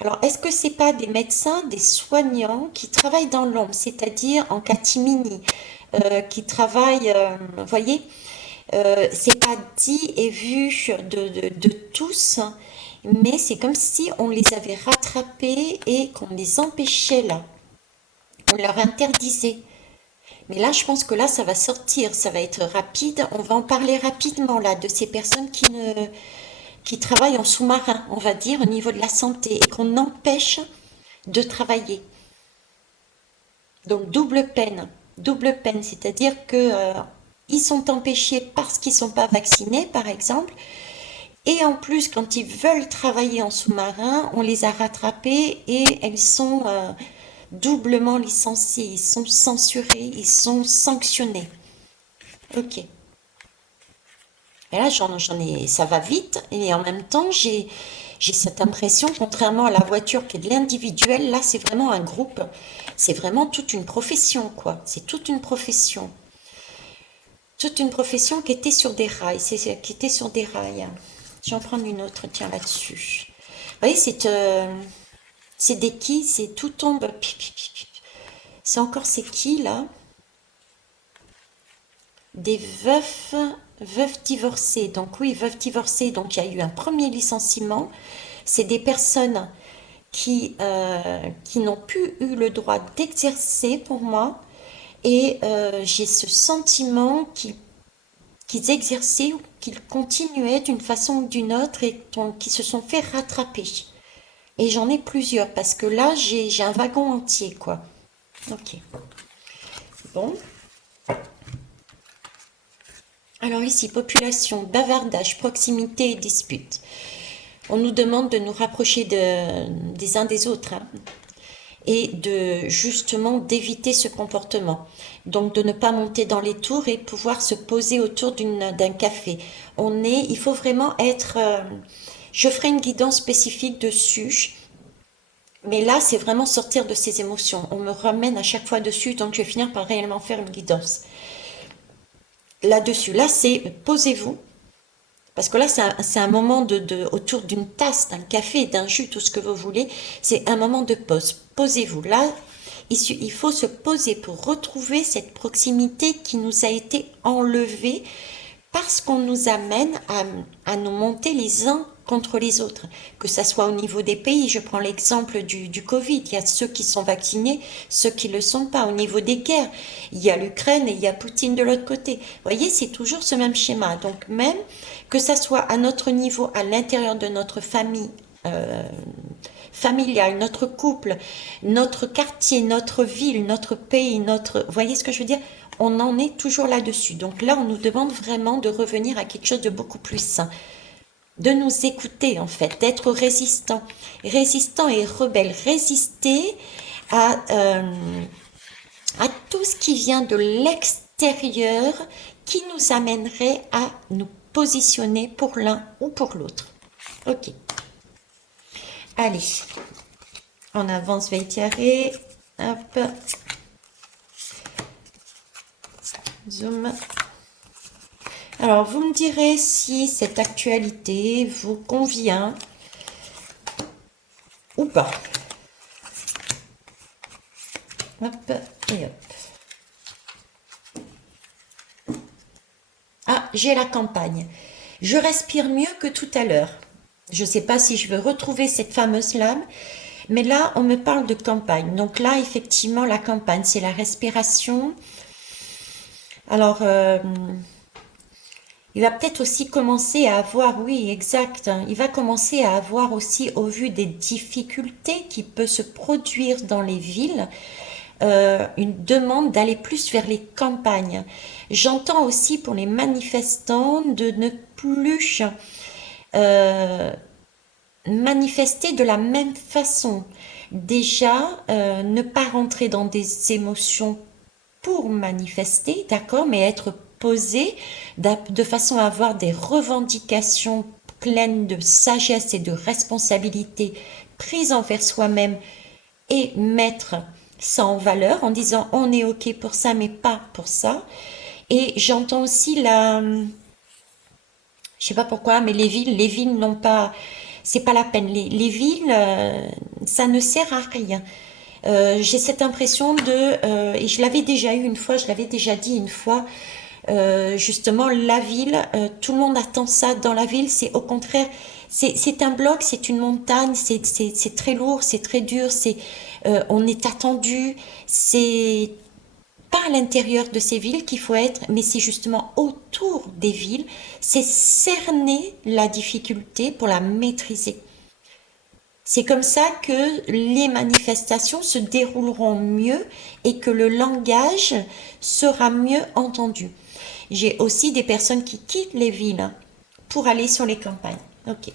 Alors, est-ce que c'est pas des médecins, des soignants qui travaillent dans l'ombre, c'est-à-dire en catimini, qui travaillent, vous voyez, c'est pas dit et vu de tous, hein, mais c'est comme si on les avait rattrapés et qu'on les empêchait là. On leur interdisait. Mais là, je pense que là, ça va sortir, ça va être rapide. On va en parler rapidement là de ces personnes qui travaillent en sous-marin, on va dire, au niveau de la santé et qu'on empêche de travailler. Donc double peine, c'est-à-dire que ils sont empêchés parce qu'ils ne sont pas vaccinés, par exemple. Et en plus, quand ils veulent travailler en sous-marin, on les a rattrapés et elles sont doublement licenciées, ils sont censurés, ils sont sanctionnés. Ok. Et là, ça va vite et en même temps, j'ai cette impression, contrairement à la voiture qui est de l'individuel, là, c'est vraiment un groupe. C'est vraiment toute une profession, quoi. C'est toute une profession. Toute une profession qui était sur des rails. Qui était sur des rails. Je vais en prendre une autre, tiens, là-dessus. Vous voyez, c'est des qui, c'est tout tombe. C'est encore ces qui, là? Des veufs divorcés. Donc oui, veufs divorcés. Donc il y a eu un premier licenciement. C'est des personnes qui n'ont plus eu le droit d'exercer pour moi. Et j'ai ce sentiment qu'ils exerçaient ou qu'ils continuaient d'une façon ou d'une autre et qui se sont fait rattraper. Et j'en ai plusieurs parce que là, j'ai un wagon entier, quoi. Ok. Bon. Alors ici, population, bavardage, proximité et dispute. On nous demande de nous rapprocher des uns des autres, hein, et de justement d'éviter ce comportement. Donc de ne pas monter dans les tours et pouvoir se poser autour d'un café. Il faut vraiment être... je ferai une guidance spécifique dessus. Mais là, c'est vraiment sortir de ses émotions. On me ramène à chaque fois dessus, donc je vais finir par réellement faire une guidance. Là-dessus, là, c'est posez-vous. Parce que là, c'est un moment autour d'une tasse, d'un café, d'un jus, tout ce que vous voulez. C'est un moment de pause. Posez-vous. Là, il faut se poser pour retrouver cette proximité qui nous a été enlevée parce qu'on nous amène à nous monter les uns contre les autres, que ça soit au niveau des pays. Je prends l'exemple du Covid. Il y a ceux qui sont vaccinés, ceux qui ne le sont pas. Au niveau des guerres, il y a l'Ukraine et il y a Poutine de l'autre côté. Vous voyez, c'est toujours ce même schéma. Donc même que ça soit à notre niveau, à l'intérieur de notre famille, familiale, notre couple, notre quartier, notre ville, notre pays, notre... Vous voyez ce que je veux dire? On en est toujours là-dessus. Donc là, on nous demande vraiment de revenir à quelque chose de beaucoup plus sain, de nous écouter en fait, d'être résistant, résistant et rebelle, résister à tout ce qui vient de l'extérieur qui nous amènerait à nous positionner pour l'un ou pour l'autre. Ok. Allez, on avance Veitiaré. Hop. Zoom. Alors, vous me direz si cette actualité vous convient ou pas. Hop et hop. Ah, j'ai la campagne. Je respire mieux que tout à l'heure. Je ne sais pas si je veux retrouver cette fameuse lame, mais là, on me parle de campagne. Donc là, effectivement, la campagne, c'est la respiration. Alors, il va peut-être aussi commencer à avoir, oui, exact, hein, il va commencer à avoir aussi, au vu des difficultés qui peuvent se produire dans les villes, une demande d'aller plus vers les campagnes. J'entends aussi pour les manifestants de ne plus manifester de la même façon. Déjà, ne pas rentrer dans des émotions pour manifester, d'accord, mais être posé de façon à avoir des revendications pleines de sagesse et de responsabilité prises envers soi-même et mettre ça en valeur en disant on est ok pour ça mais pas pour ça. Et j'entends aussi je sais pas pourquoi, mais les villes n'ont pas, c'est pas la peine. Les villes, ça ne sert à rien. J'ai cette impression et je l'avais déjà eu une fois, je l'avais déjà dit une fois, justement la ville, tout le monde attend ça dans la ville, c'est au contraire, c'est un bloc, c'est une montagne, c'est très lourd, c'est très dur, on est attendu, c'est pas à l'intérieur de ces villes qu'il faut être, mais c'est justement autour des villes, c'est cerner la difficulté pour la maîtriser. C'est comme ça que les manifestations se dérouleront mieux et que le langage sera mieux entendu. J'ai aussi des personnes qui quittent les villes pour aller sur les campagnes. Ok.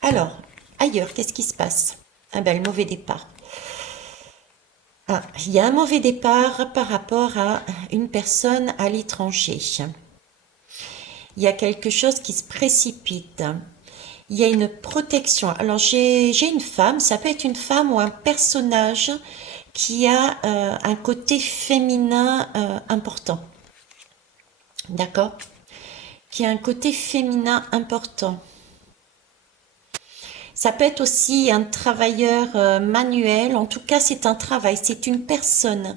Alors, ailleurs, qu'est-ce qui se passe? Ah ben, le mauvais départ. Ah, il y a un mauvais départ par rapport à une personne à l'étranger. Il y a quelque chose qui se précipite. Il y a une protection. Alors, j'ai une femme, ça peut être une femme ou un personnage qui a un côté féminin important. D'accord? Qui a un côté féminin important. Ça peut être aussi un travailleur manuel. En tout cas, c'est un travail. C'est une personne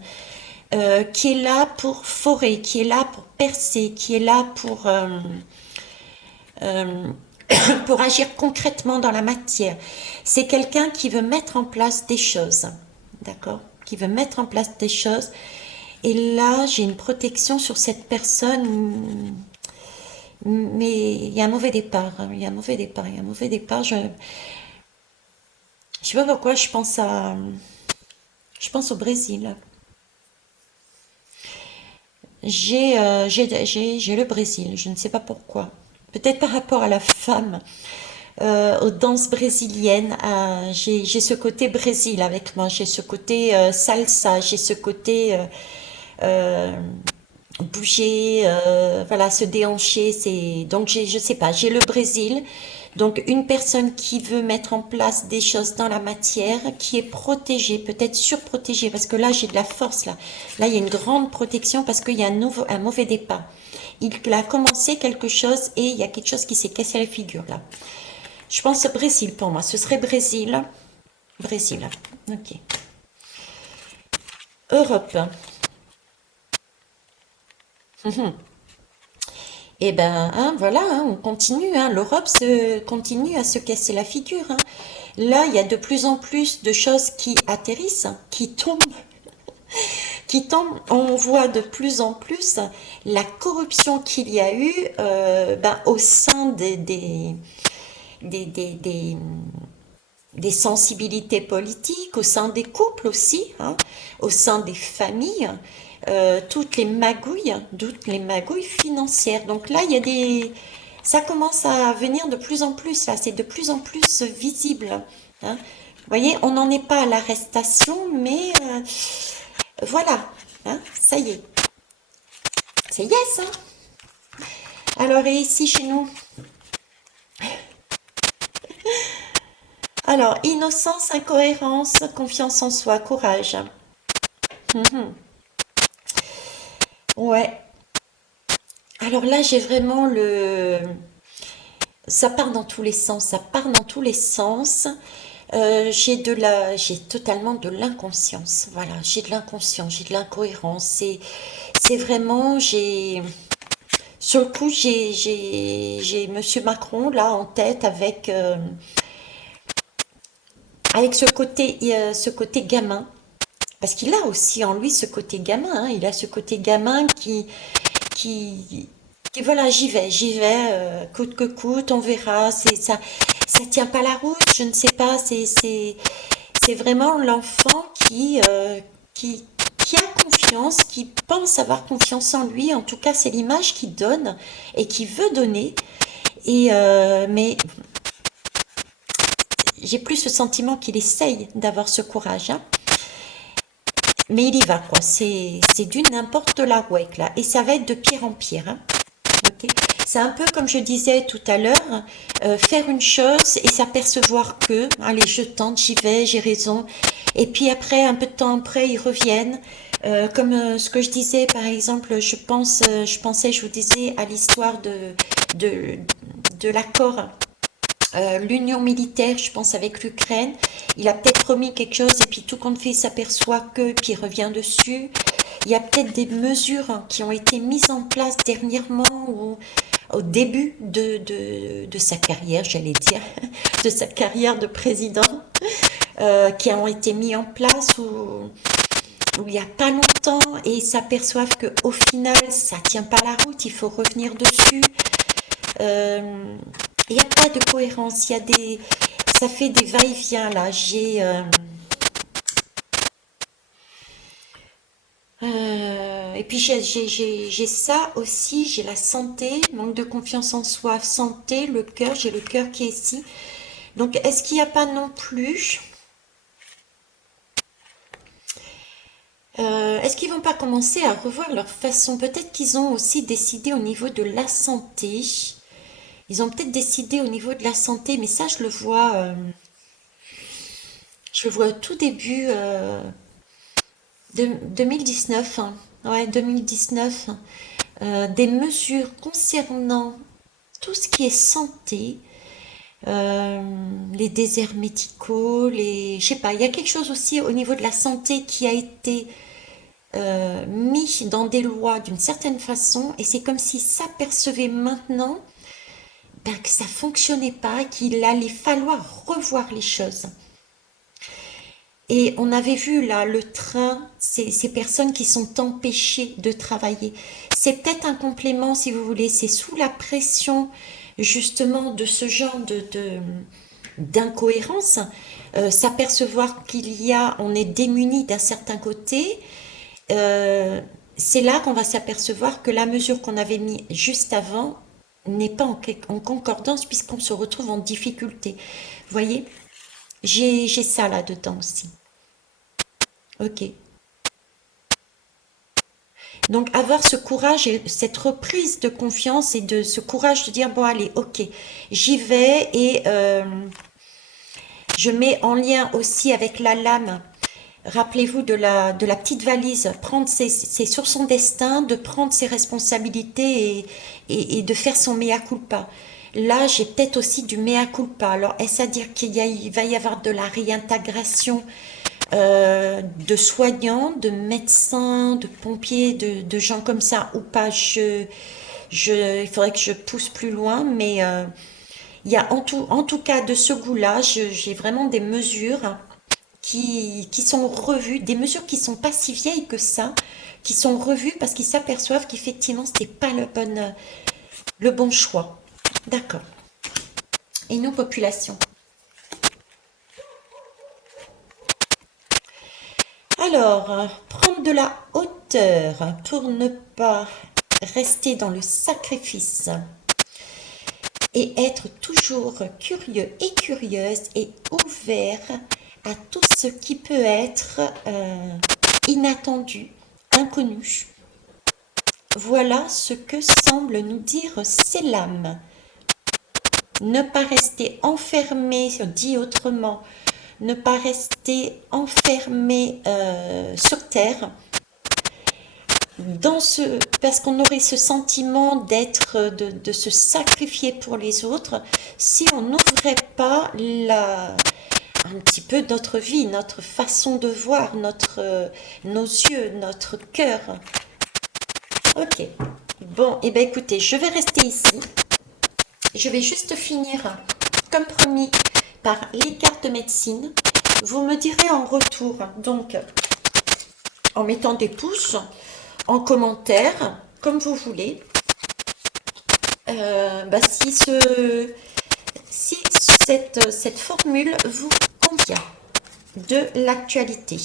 qui est là pour forer, qui est là pour percer, qui est là pour agir concrètement dans la matière. C'est quelqu'un qui veut mettre en place des choses. D'accord? Qui veut mettre en place des choses. Et là, j'ai une protection sur cette personne. Mais il y a un mauvais départ. Il y a un mauvais départ. Il y a un mauvais départ. Je sais pas pourquoi je pense au Brésil. J'ai le Brésil. Je ne sais pas pourquoi. Peut-être par rapport à la femme, aux danses brésiliennes. J'ai ce côté Brésil avec moi. J'ai ce côté salsa. J'ai ce côté bouger, voilà, se déhancher. Donc je sais pas. J'ai le Brésil. Donc une personne qui veut mettre en place des choses dans la matière, qui est protégée, peut-être surprotégée, parce que là j'ai de la force là. Là il y a une grande protection parce qu'il y a un mauvais départ. Il a commencé quelque chose et il y a quelque chose qui s'est cassé la figure là. Je pense Brésil pour moi. Ce serait Brésil. Brésil. Ok. Europe. Et ben, hein, voilà, hein, on continue, hein, l'Europe continue à se casser la figure, hein. Là, il y a de plus en plus de choses qui atterrissent, qui tombent. On voit de plus en plus la corruption qu'il y a eu ben, au sein des, des, des, des sensibilités politiques, au sein des couples aussi, hein, au sein des familles, toutes les magouilles financières. Donc là, il y a ça commence à venir de plus en plus, là, c'est de plus en plus visible, hein. Vous voyez, on n'en est pas à l'arrestation, mais voilà, hein, ça y est, c'est yes, hein. Alors, et ici chez nous, alors, innocence, incohérence, confiance en soi, courage. Mhm. Ouais. Alors là, j'ai vraiment ça part dans tous les sens, ça part dans tous les sens. J'ai totalement de l'inconscience. Voilà, j'ai de l'inconscience, j'ai de l'incohérence. C'est vraiment, sur le coup, j'ai Monsieur Macron là en tête avec ce côté gamin. Parce qu'il a aussi en lui ce côté gamin, hein. Il a ce côté gamin qui, voilà, j'y vais, coûte que coûte, on verra. Ça tient pas la route, je ne sais pas. C'est vraiment l'enfant qui a confiance, qui pense avoir confiance en lui. En tout cas, c'est l'image qu'il donne et qui veut donner. Mais j'ai plus le sentiment qu'il essaye d'avoir ce courage, hein. Mais il y va, quoi. C'est du n'importe la ouek, là. Et ça va être de pire en pire, hein. Ok. C'est un peu comme je disais tout à l'heure, faire une chose et s'apercevoir que, allez, je tente, j'y vais, j'ai raison. Et puis après, un peu de temps après, ils reviennent. Comme ce que je disais, par exemple, je vous disais à l'histoire de, de l'accord, l'union militaire, je pense, avec l'Ukraine. Il a peut-être promis quelque chose et puis tout compte fait, il s'aperçoit que, puis il revient dessus. Il y a peut-être des mesures qui ont été mises en place dernièrement ou au début de sa carrière, j'allais dire, de sa carrière de président, qui ont été mis en place où il n'y a pas longtemps et ils s'aperçoivent qu'au final, ça tient pas la route, il faut revenir dessus. Euh, il n'y a pas de cohérence, ça fait des va-et-vient là. Et puis j'ai ça aussi, j'ai la santé, manque de confiance en soi, santé, le cœur, j'ai le cœur qui est ici. Donc est-ce qu'il n'y a pas non plus, est-ce qu'ils vont pas commencer à revoir leur façon? Peut-être qu'ils ont aussi décidé au niveau de la santé. Ils ont peut-être décidé au niveau de la santé, mais ça je le vois au tout début de 2019, hein. Ouais, 2019. Des mesures concernant tout ce qui est santé, euh, les déserts médicaux, je sais pas, il y a quelque chose aussi au niveau de la santé qui a été mis dans des lois d'une certaine façon, et c'est comme s'ils s'apercevaient maintenant ben, que ça fonctionnait pas, qu'il allait falloir revoir les choses. Et on avait vu là le train, ces personnes qui sont empêchées de travailler. C'est peut-être un complément, si vous voulez, c'est sous la pression justement de ce genre d'incohérence, s'apercevoir on est démuni d'un certain côté. euh, c'est là qu'on va s'apercevoir que la mesure qu'on avait mise juste avant n'est pas en concordance puisqu'on se retrouve en difficulté. Vous voyez, j'ai ça là-dedans aussi. Ok. Donc avoir ce courage et cette reprise de confiance et de ce courage de dire bon allez ok j'y vais et je mets en lien aussi avec la lame. Rappelez-vous de la petite valise, c'est sur son destin de prendre ses responsabilités et de faire son mea culpa. Là, j'ai peut-être aussi du mea culpa. Alors, est-ce à dire il va y avoir de la réintégration de soignants, de médecins, de pompiers, de gens comme ça ou pas? Il faudrait que je pousse plus loin, mais il y a en tout cas de ce goût-là, j'ai vraiment des mesures qui sont revues, des mesures qui sont pas si vieilles que ça, qui sont revues parce qu'ils s'aperçoivent qu'effectivement, c'était pas le bon choix. D'accord. Et nous, population. Alors, prendre de la hauteur pour ne pas rester dans le sacrifice et être toujours curieux et curieuse et ouvert à tout ce qui peut être inattendu, inconnu. Voilà ce que semble nous dire ces lames. Ne pas rester enfermé, dit autrement, ne pas rester enfermé sur terre, parce qu'on aurait ce sentiment de se sacrifier pour les autres si on n'ouvrait pas un petit peu notre vie, notre façon de voir, nos yeux, notre cœur. Ok, bon, et bien écoutez, je vais rester ici. Je vais juste finir, comme promis, par les cartes de médecine. Vous me direz en retour, donc, en mettant des pouces, en commentaire, comme vous voulez, si cette formule vous convient de l'actualité.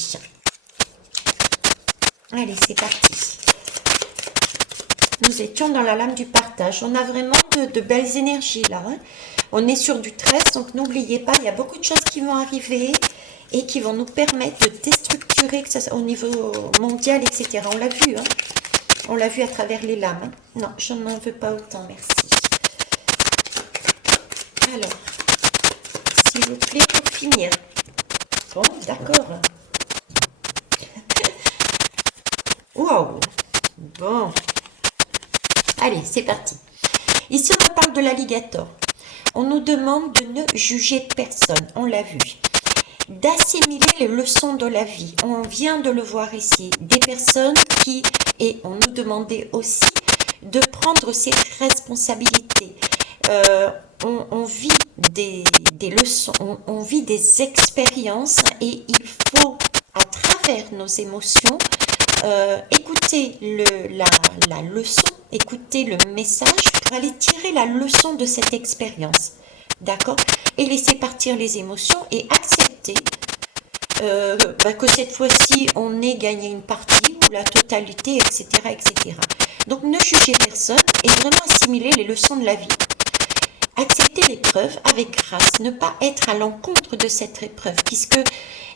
Allez, c'est parti. Nous étions dans la lame du partage. On a vraiment de belles énergies là. Hein. On est sur du 13, donc n'oubliez pas, il y a beaucoup de choses qui vont arriver et qui vont nous permettre de déstructurer, que ça soit au niveau mondial, etc. On l'a vu, hein. On l'a vu à travers les lames. Hein. Non, je n'en veux pas autant, merci. Alors, s'il vous plaît, pour finir. Bon, d'accord. Waouh. Bon. Allez, c'est parti. Ici, on parle de l'alligator. On nous demande de ne juger personne, on l'a vu. D'assimiler les leçons de la vie. On vient de le voir ici. Des personnes et on nous demandait aussi de prendre ses responsabilités. On vit des leçons, on vit des expériences et il faut, à travers nos émotions, écouter la leçon, écouter le message pour aller tirer la leçon de cette expérience. D'accord? Et laisser partir les émotions et accepter que cette fois-ci, on ait gagné une partie ou la totalité, etc., etc. Donc, ne jugez personne et vraiment assimiler les leçons de la vie. Accepter l'épreuve avec grâce, ne pas être à l'encontre de cette épreuve, puisque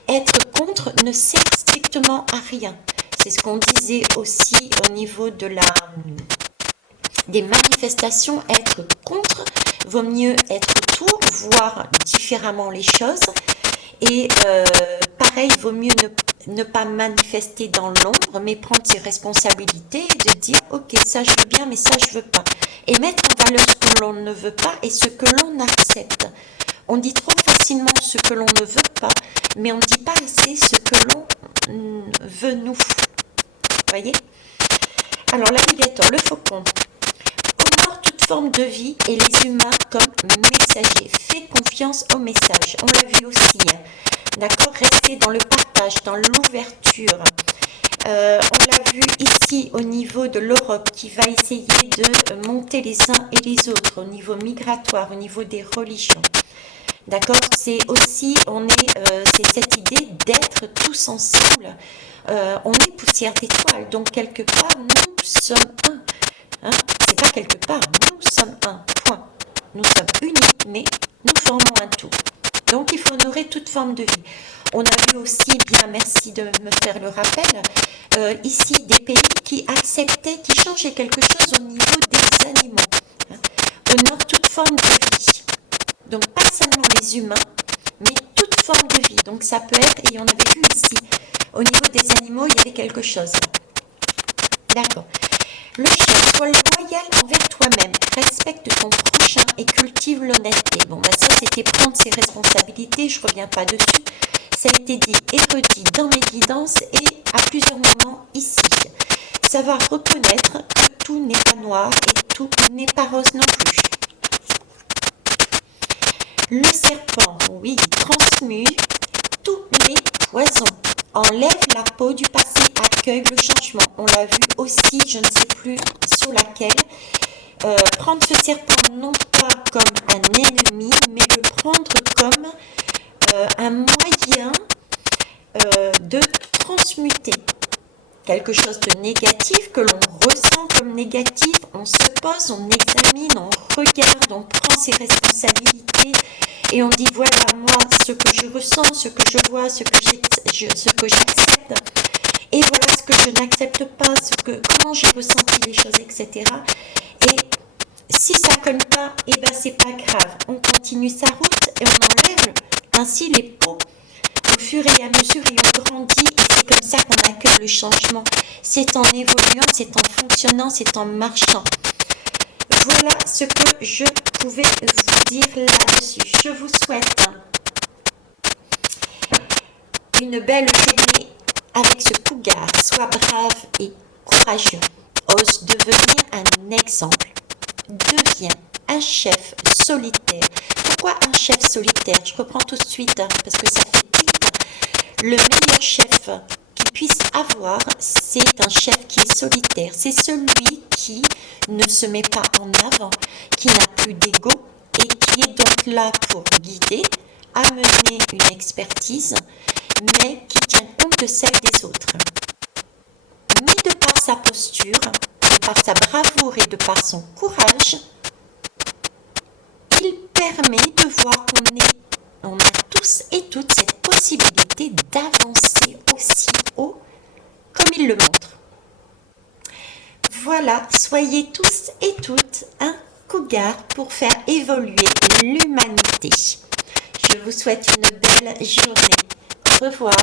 être contre ne sert strictement à rien. C'est ce qu'on disait aussi au niveau des manifestations. Être contre, vaut mieux être pour, voir différemment les choses. Et pareil, il vaut mieux ne pas manifester dans l'ombre, mais prendre ses responsabilités et de dire, ok, ça je veux bien, mais ça je veux pas. Et mettre en valeur ce que l'on ne veut pas et ce que l'on accepte. On dit trop facilement ce que l'on ne veut pas, mais on ne dit pas assez ce que l'on veut nous. Voyez? Alors l'alligator, le faucon. Honore toute forme de vie et les humains comme messagers. Fais confiance au message. On l'a vu aussi. Hein. D'accord? Rester dans le partage, dans l'ouverture. On l'a vu ici au niveau de l'Europe qui va essayer de monter les uns et les autres au niveau migratoire, au niveau des religions. D'accord? C'est aussi, c'est cette idée d'être tous ensemble. On est poussière d'étoiles, donc quelque part, nous sommes un. Hein? C'est pas quelque part, nous sommes un, point. Nous sommes unis, mais nous formons un tout. Donc, il faut honorer toute forme de vie. On a vu aussi, bien, merci de me faire le rappel, ici, des pays qui acceptaient, qui changeaient quelque chose au niveau des animaux. Hein? Honore toute forme de vie. Donc, pas seulement les humains, mais toute forme de vie. Donc, ça peut être, et on avait vu ici, au niveau des animaux, il y avait quelque chose. D'accord. Le chien, sois loyal envers toi-même, respecte ton prochain et cultive l'honnêteté. Bon, bah ça, c'était prendre ses responsabilités, je ne reviens pas dessus. Ça a été dit et redit dans mes guidances et à plusieurs moments ici. Savoir reconnaître que tout n'est pas noir et tout n'est pas rose non plus. Le serpent, oui, transmue tous les poisons, enlève la peau du passé, accueille le changement. On l'a vu aussi, je ne sais plus sur laquelle. Prendre ce serpent non pas comme un ennemi, mais le prendre comme un moyen de transmuter quelque chose de négatif que l'on ressent comme négatif. On se pose, on examine, on regarde, on prend ses responsabilités et on dit voilà, moi, ce que je ressens, ce que je vois, ce que j'accepte, et voilà ce que je n'accepte pas, comment j'ai ressenti les choses, etc. Et si ça ne colle pas, eh ben c'est pas grave, on continue sa route et on enlève ainsi les peaux au fur et à mesure et on grandit, et c'est comme ça qu'on accueille le changement. C'est en évoluant, c'est en fonctionnant, c'est en marchant. Voilà ce que je pouvais vous dire là-dessus. Je vous souhaite une belle journée avec ce cougar. Sois brave et courageux. Ose devenir un exemple. Deviens un chef solitaire. Pourquoi un chef solitaire? Je reprends tout de suite parce que ça fait tilt. Le meilleur chef qu'il puisse avoir, c'est un chef qui est solitaire. C'est celui qui ne se met pas en avant, qui n'a plus d'ego et qui est donc là pour guider, amener une expertise, mais qui tient compte de celle des autres. Mais de par sa posture, de par sa bravoure et de par son courage, il permet de voir on a tous et toutes cette possibilité d'avancer aussi haut comme il le montre. Voilà, soyez tous et toutes un cougar pour faire évoluer l'humanité. Je vous souhaite une belle journée. Au revoir.